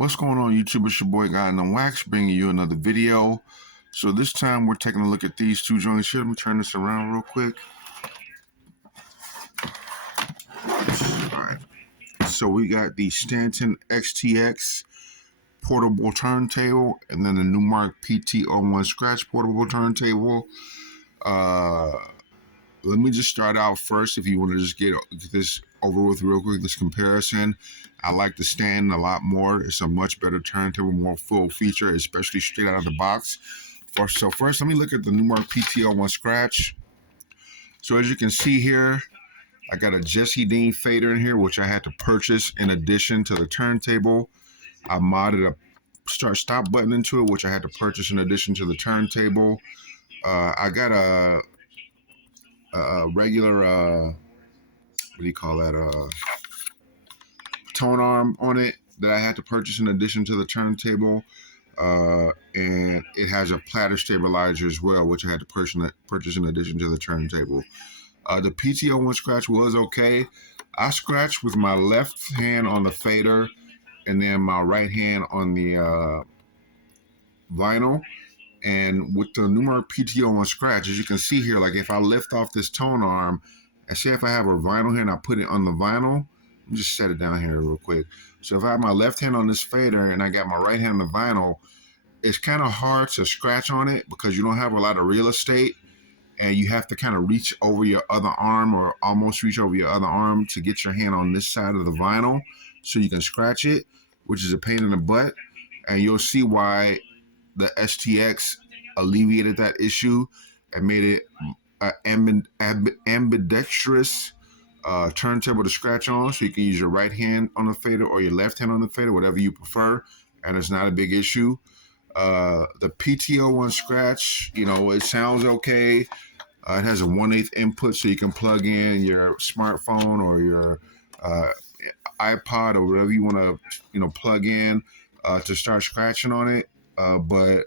What's going on, YouTube? It's your boy Guy in the Wax, bringing you another video. So this time we're taking a look at these two joints here. Let me turn this around real quick. Alright, so we got the Stanton STX portable turntable and then the Numark PT01 scratch portable turntable. Let me just start out first. If you want to just get this over with real quick, this comparison. I like the Stanton a lot more. It's a much better turntable, more full feature, especially straight out of the box. So first, let me look at the Numark PT01 scratch. So as you can see here, I got a Jesse Dean fader in here, which I had to purchase in addition to the turntable. I modded a start-stop button into it, which I had to purchase in addition to the turntable. I got a regular, what do you call that, tone arm on it that I had to purchase in addition to the turntable. And it has a platter stabilizer as well, which I had to purchase in addition to the turntable. The PT01 scratch was okay. I scratched with my left hand on the fader and then my right hand on the vinyl. And with the Numark PT01 scratch, as you can see here, like if I lift off this tone arm, and say if I have a vinyl here and I put it on the vinyl, let me just set it down here real quick. So if I have my left hand on this fader and I got my right hand on the vinyl, it's kind of hard to scratch on it because you don't have a lot of real estate and you have to kind of reach over your other arm or almost reach over your other arm to get your hand on this side of the vinyl so you can scratch it, which is a pain in the butt. And you'll see why the STX alleviated that issue and made it ambidextrous turntable to scratch on, so you can use your right hand on the fader or your left hand on the fader, whatever you prefer, and it's not a big issue. The PT01 scratch, you know, it sounds okay. It has a 1/8 input, so you can plug in your smartphone or your iPod or whatever you want to, you know, plug in to start scratching on it. But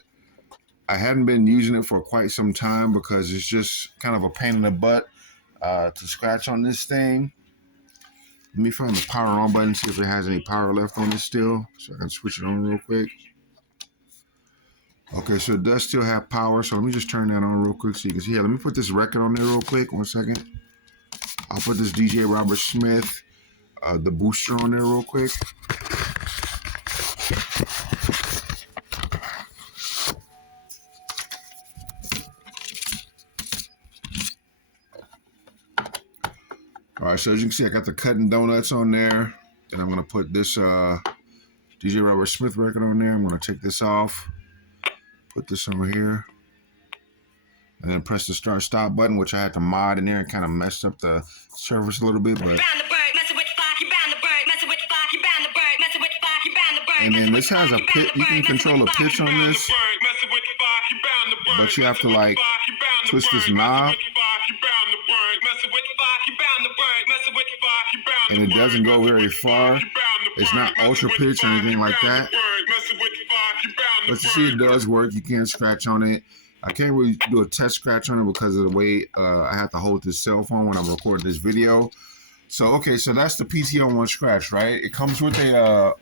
I hadn't been using it for quite some time because it's just kind of a pain in the butt to scratch on this thing. Let me find the power on button, see if it has any power left on it still, so I can switch it on real quick. Okay, so it does still have power, so let me just turn that on real quick so you can see. Here, let me put this record on there real quick, 1 second. I'll put this DJ Robert Smith, the booster on there real quick. All right, so as you can see, I got the Cutting Donuts on there. Then I'm gonna put this DJ Robert Smith record on there. I'm gonna take this off, put this over here, and then press the start stop button, which I had to mod in there and kind of messed up the surface a little bit. But and then this has a pitch. You can control a pitch on this, but you have to like twist this knob, and it doesn't go very far. It's not ultra pitch or anything like that, but you see it does work. You can scratch on it. I can't really do a test scratch on it because of the way I have to hold this cell phone when I'm recording this video. So okay, so that's the PT01 scratch, right? It comes with a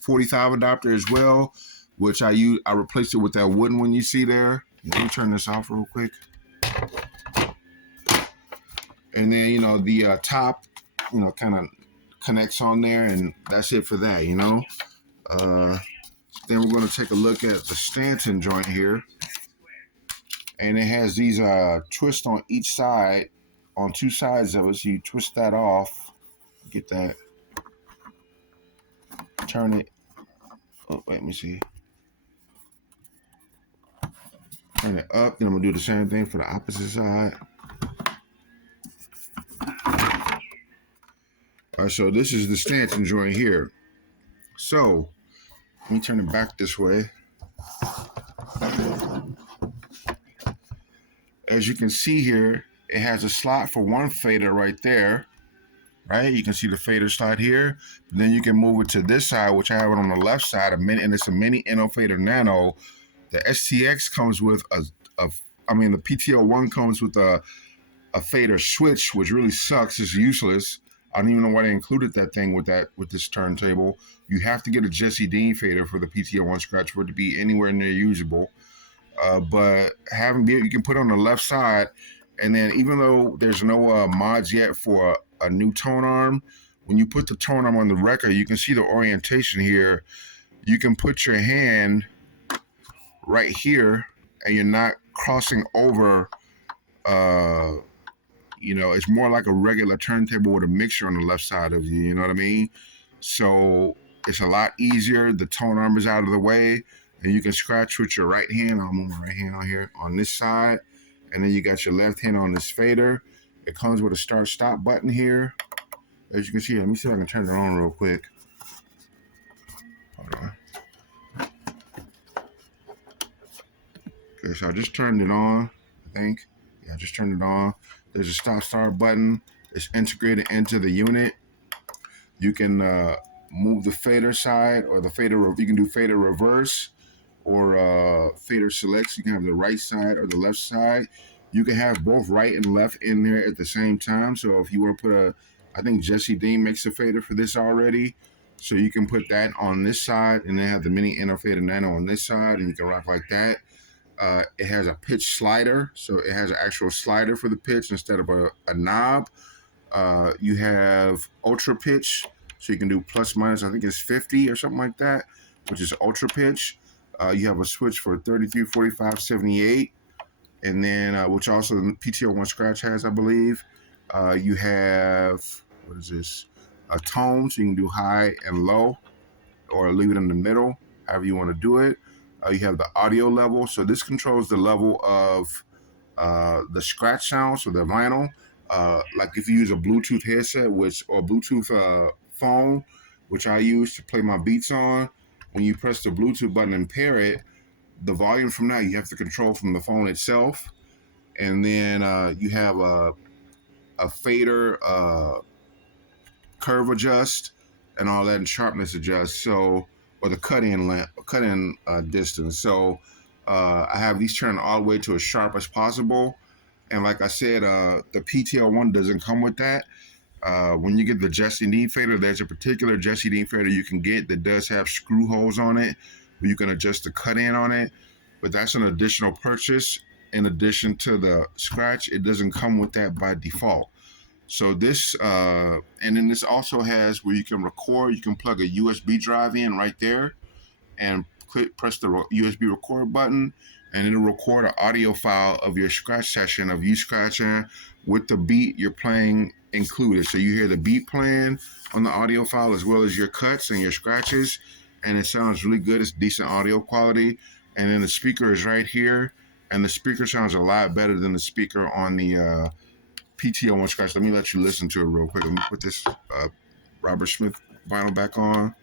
45 adapter as well, which I replaced it with that wooden one you see there. Let me turn this off real quick. And then, you know, the top, you know, kind of connects on there, and that's it for that, you know. Then we're going to take a look at the Stanton joint here. And it has these twists on each side, on two sides of it. So you twist that off, get that, turn it. Oh, wait, let me see. Turn it up. Then I'm going to do the same thing for the opposite side. All right, so this is the Stanton joint here. So let me turn it back this way. As you can see here, it has a slot for one fader right there, right? You can see the fader slot here. But then you can move it to this side, which I have it on the left side, and it's a mini Fader Nano. The STX comes with the PT01 comes with a fader switch, which really sucks. It's useless. I don't even know why they included that thing with this turntable. You have to get a Jesse Dean fader for the PT01 scratch for it to be anywhere near usable. But having you can put on the left side, and then even though there's no mods yet for a new tone arm, when you put the tone arm on the record, you can see the orientation here. You can put your hand right here, and you're not crossing over. It's more like a regular turntable with a mixer on the left side of you. You know what I mean? So it's a lot easier. The tone arm is out of the way, and you can scratch with your right hand. I'll move my right hand on here on this side, and then you got your left hand on this fader. It comes with a start-stop button here. As you can see, let me see if I can turn it on real quick. Hold on. Okay, so I just turned it on, I think. Yeah, I just turned it on. There's a stop-start button. It's integrated into the unit. You can move the fader side or the fader. You can do fader reverse or fader selects. You can have the right side or the left side. You can have both right and left in there at the same time. So if you want to put I think Jesse Dean makes a fader for this already. So you can put that on this side and then have the mini inner fader nano on this side, and you can rock like that. It has a pitch slider, so it has an actual slider for the pitch instead of a knob. You have ultra pitch, so you can do plus minus, I think it's 50 or something like that, which is ultra pitch. You have a switch for 33, 45, 78, and then which also the PT01 scratch has, I believe. You have, what is this? A tone, so you can do high and low, or leave it in the middle, however you want to do it. You have the audio level, so this controls the level of the scratch sound, so the vinyl. Like if you use a Bluetooth headset, or Bluetooth phone, which I use to play my beats on, when you press the Bluetooth button and pair it, the volume from that you have to control from the phone itself. And then you have a fader, curve adjust, and all that, and sharpness adjust. So, or the cut-in distance. So I have these turned all the way to as sharp as possible. And like I said, the PT01 doesn't come with that. When you get the Jesse Dean fader, there's a particular Jesse Dean fader you can get that does have screw holes on it, where you can adjust the cut-in on it. But that's an additional purchase. In addition to the scratch, it doesn't come with that by default. So this, and then this also has where you can record. You can plug a USB drive in right there, and press the USB record button, and it'll record an audio file of your scratch session of you scratching with the beat you're playing included. So you hear the beat playing on the audio file as well as your cuts and your scratches, and it sounds really good. It's decent audio quality. And then the speaker is right here, and the speaker sounds a lot better than the speaker on the PT01 scratch. Let me let you listen to it real quick. Let me put this Robert Smith vinyl back on.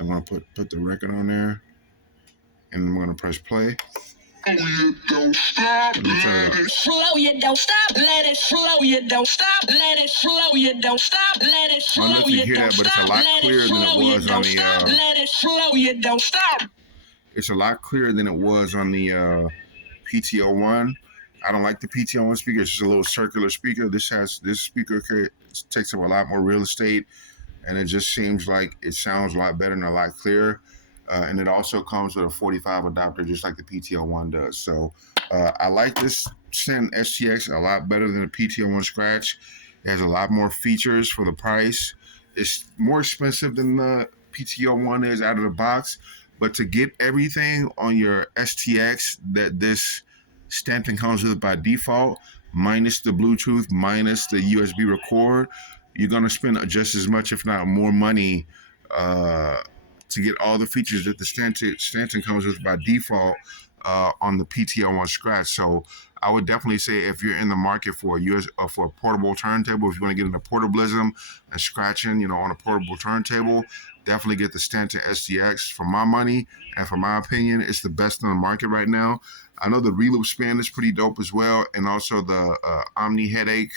I'm going to put the record on there, and I'm going to press play. You don't stop, let it flow, you don't stop, let it flow, you don't stop, let it flow, you don't stop, let it flow, you don't stop, let it flow, you don't stop, let it flow, you don't stop. It's a lot clearer than it was on the PT01. I don't like the PT01 speaker. It's just a little circular speaker. This speaker takes up a lot more real estate, and it just seems like it sounds a lot better and a lot clearer. And it also comes with a 45 adapter, just like the PT01 does. So I like this Stanton STX a lot better than the PT01 scratch. It has a lot more features for the price. It's more expensive than the PT01 is out of the box, but to get everything on your STX that this Stanton comes with by default, minus the Bluetooth, minus the USB record, you're going to spend just as much, if not more money, to get all the features that the Stanton comes with by default on the PT01 scratch. So I would definitely say if you're in the market for a portable turntable, if you want to get into portablism and scratching, on a portable turntable, definitely get the Stanton STX. For my money and for my opinion, it's the best on the market right now. I know the reloop span is pretty dope as well, and also the Omni Headache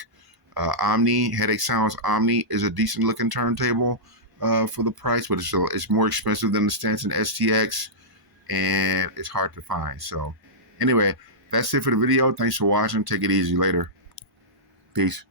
Sounds Omni is a decent looking turntable for the price, but it's more expensive than the Stanton STX, and it's hard to find. So anyway, that's it for the video. Thanks for watching. Take it easy. Later. Peace.